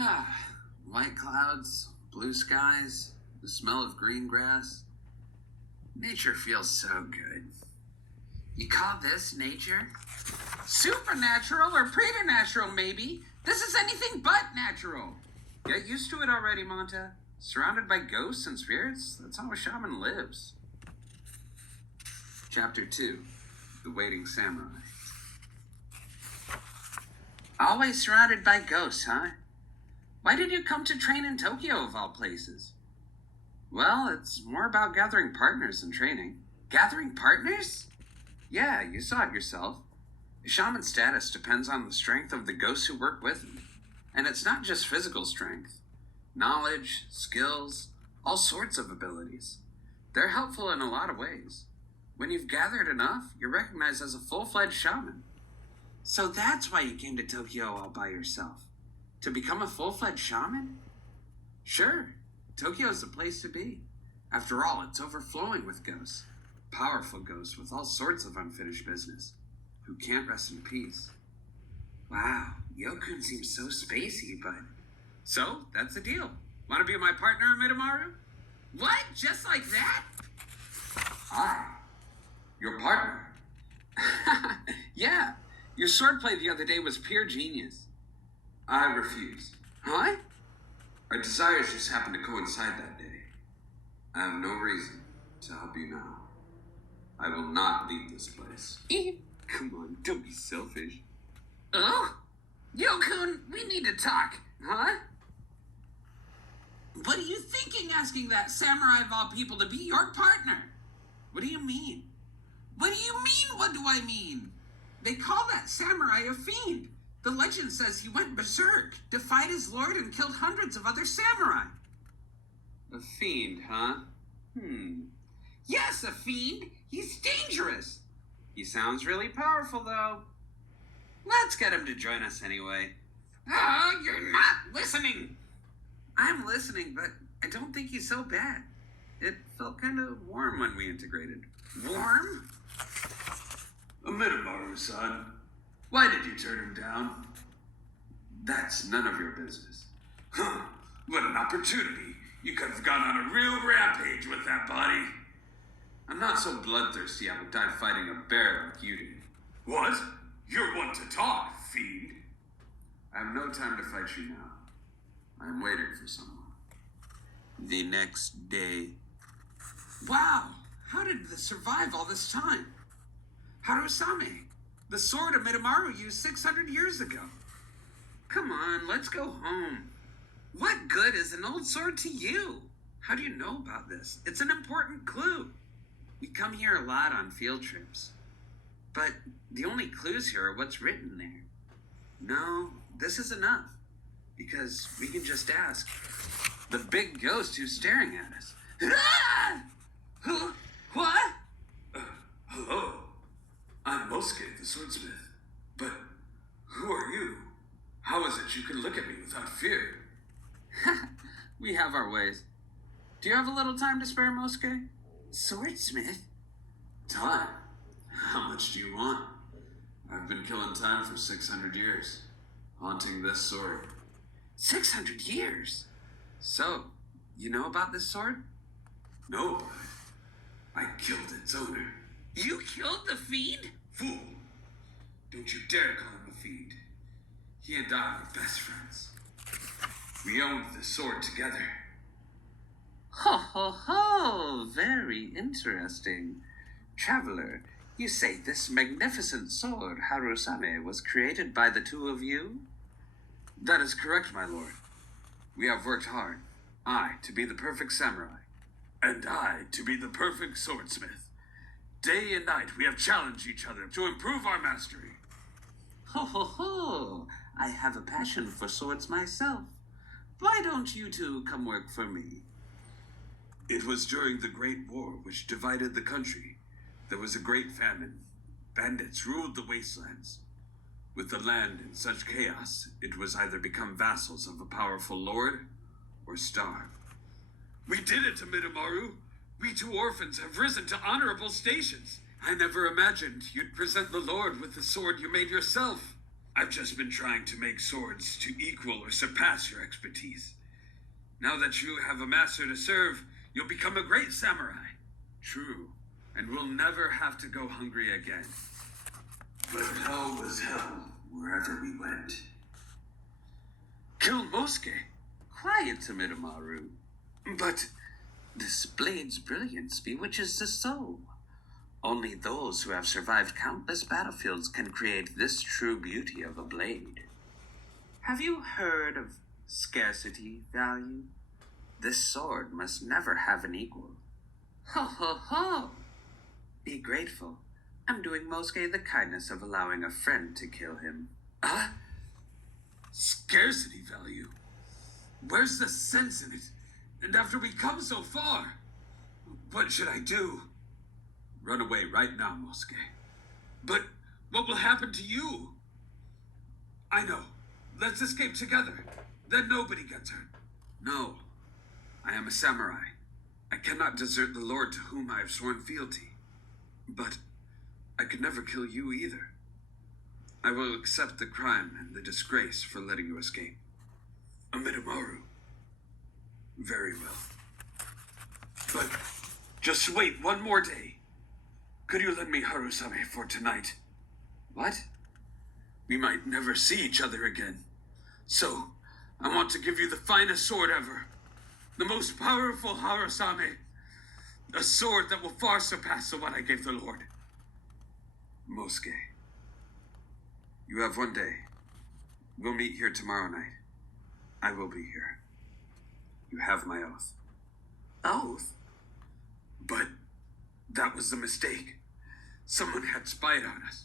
Ah, white clouds, blue skies, the smell of green grass. Nature feels so good. You call this nature? Supernatural or preternatural, maybe. This is anything but natural. Get used to it already, Monta. Surrounded by ghosts and spirits, that's how a shaman lives. Chapter 2, The Waiting Samurai. Always surrounded by ghosts, huh? Why did you come to train in Tokyo, of all places? Well, it's more about gathering partners than training. Gathering partners? Yeah, you saw it yourself. A shaman's status depends on the strength of the ghosts who work with him. And it's not just physical strength. Knowledge, skills, all sorts of abilities. They're helpful in a lot of ways. When you've gathered enough, you're recognized as a full-fledged shaman. So that's why you came to Tokyo all by yourself. To become a full-fledged shaman? Sure, Tokyo's the place to be. After all, it's overflowing with ghosts. Powerful ghosts with all sorts of unfinished business, who can't rest in peace. Wow, Yokun seems so spacey, but... So, that's the deal. Want to be my partner, Midamaru? What? Just like that? Your partner? Yeah, your swordplay the other day was pure genius. I refuse. Huh? Our desires just happened to coincide that day. I have no reason to help you now. I will not leave this place. Come on, don't be selfish. Oh? Yokun, we need to talk. Huh? What are you thinking asking that samurai of all people to be your partner? What do you mean? What do you mean, what do I mean? They call that samurai a fiend. The legend says he went berserk, defied his lord, and killed hundreds of other samurai. A fiend, huh? Yes, a fiend. He's dangerous. He sounds really powerful, though. Let's get him to join us anyway. Oh, you're not listening. I'm listening, but I don't think he's so bad. It felt kind of warm when we integrated. Warm? Midamaru-san, why did you turn him down? That's none of your business. Huh, what an opportunity. You could have gone on a real rampage with that body. I'm not so bloodthirsty I would die fighting a bear like you did. What? You're one to talk, fiend. I have no time to fight you now. I'm waiting for someone. The next day. Wow! How did this survive all this time? Harusame, the sword of Midamaru used 600 years ago. Come on, let's go home. What good is an old sword to you? How do you know about this? It's an important clue. We come here a lot on field trips. But the only clues here are what's written there. No, this is enough. Because we can just ask the big ghost who's staring at us. Ah! Huh? What? Hello. I'm Mosuke, the swordsmith. But who are you? How is it you can look at me without fear? We have our ways. Do you have a little time to spare, Mosuke? Swordsmith? Time? How much do you want? I've been killing time for 600 years, haunting this sword. 600 years? So, you know about this sword? No, I killed its owner. You killed the fiend? Fool! Don't you dare call him a fiend. He and I were best friends. We owned the sword together. Ho ho ho! Very interesting. Traveler, you say this magnificent sword, Harusame, was created by the two of you? That is correct, my lord. We have worked hard. I, to be the perfect samurai. And I, to be the perfect swordsmith. Day and night, we have challenged each other to improve our mastery. Ho ho ho! I have a passion for swords myself. Why don't you two come work for me? It was during the Great War which divided the country. There was a great famine. Bandits ruled the wastelands. With the land in such chaos, it was either become vassals of a powerful lord or starve. We did it to Midamaru. We two orphans have risen to honorable stations. I never imagined you'd present the lord with the sword you made yourself. I've just been trying to make swords to equal or surpass your expertise. Now that you have a master to serve, you'll become a great samurai. True, and we'll never have to go hungry again. But hell was hell wherever we went. Kill Mosuke? Quiet, Midamaru. But this blade's brilliance bewitches the soul. Only those who have survived countless battlefields can create this true beauty of a blade. Have you heard of scarcity value? This sword must never have an equal. Ho ho ho! Be grateful. I'm doing Mosuke the kindness of allowing a friend to kill him. Scarcity value? Where's the sense in it? And after we come so far, what should I do? Run away right now, Mosuke. But what will happen to you? I know. Let's escape together. Then nobody gets hurt. No. I am a samurai. I cannot desert the lord to whom I have sworn fealty. But I could never kill you either. I will accept the crime and the disgrace for letting you escape. Midamaru. Very well. But just wait one more day. Could you lend me Harusame for tonight? What? We might never see each other again. So, I want to give you the finest sword ever. The most powerful Harusame. A sword that will far surpass the one I gave the Lord. Mosuke. You have one day. We'll meet here tomorrow night. I will be here. You have my oath. Oath? But that was the mistake. Someone had spied on us.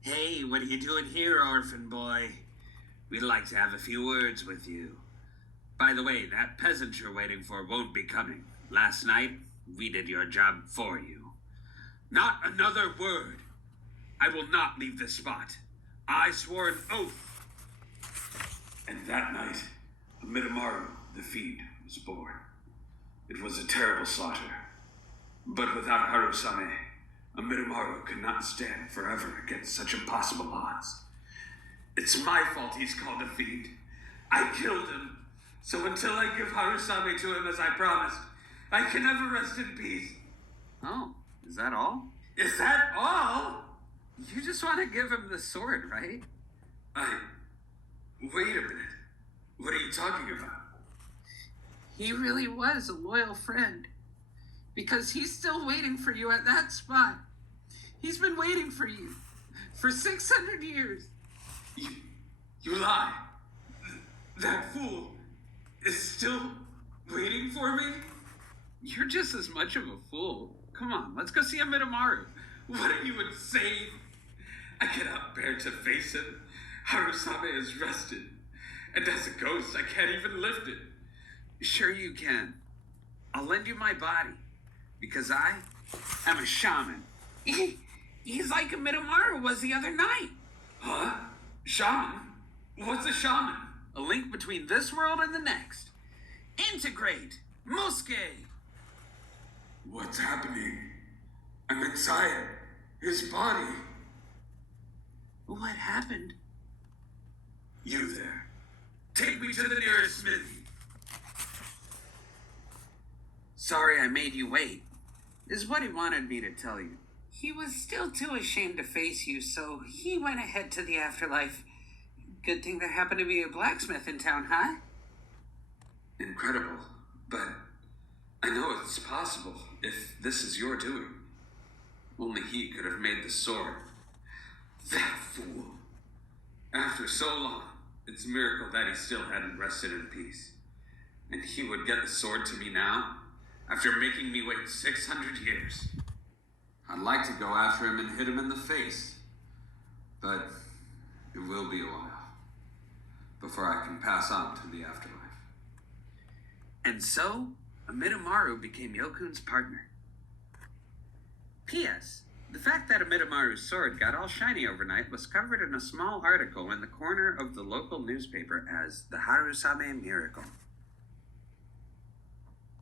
Hey, what are you doing here, orphan boy? We'd like to have a few words with you. By the way, that peasant you're waiting for won't be coming. Last night, we did your job for you. Not another word. I will not leave this spot. I swore an oath. And that night, Midamaru, the fiend, was born. It was a terrible slaughter. But without Harusame, Midamaru could not stand forever against such impossible odds. It's my fault he's called a fiend. I killed him. So until I give Harusame to him as I promised, I can never rest in peace. Oh, is that all? Is that all? You just want to give him the sword, right? Wait a minute. What are you talking about? He really was a loyal friend. Because he's still waiting for you at that spot. He's been waiting for you for 600 years. You lie. That fool is still waiting for me? You're just as much of a fool. Come on, let's go see Midamaru. What are you insane? I cannot bear to face him. Harusame is rested. And as a ghost, I can't even lift it. Sure you can. I'll lend you my body. Because I am a shaman. He's like a Midamaru was the other night. Huh? Shaman? What's a shaman? A link between this world and the next. Integrate! Mosuke! What's happening? I'm inside his body. What happened? You there. Take me to the nearest smithy. Sorry I made you wait, is what he wanted me to tell you. He was still too ashamed to face you, so he went ahead to the afterlife. Good thing there happened to be a blacksmith in town, huh? Incredible, but I know it's possible if this is your doing. Only he could have made the sword. That fool. After so long, it's a miracle that he still hadn't rested in peace. And he would get the sword to me now, after making me wait 600 years. I'd like to go after him and hit him in the face, but it will be a while before I can pass on to the afterlife. And so, Midamaru became Yokun's partner. P.S. The fact that Midamaru's sword got all shiny overnight was covered in a small article in the corner of the local newspaper as the Harusame Miracle.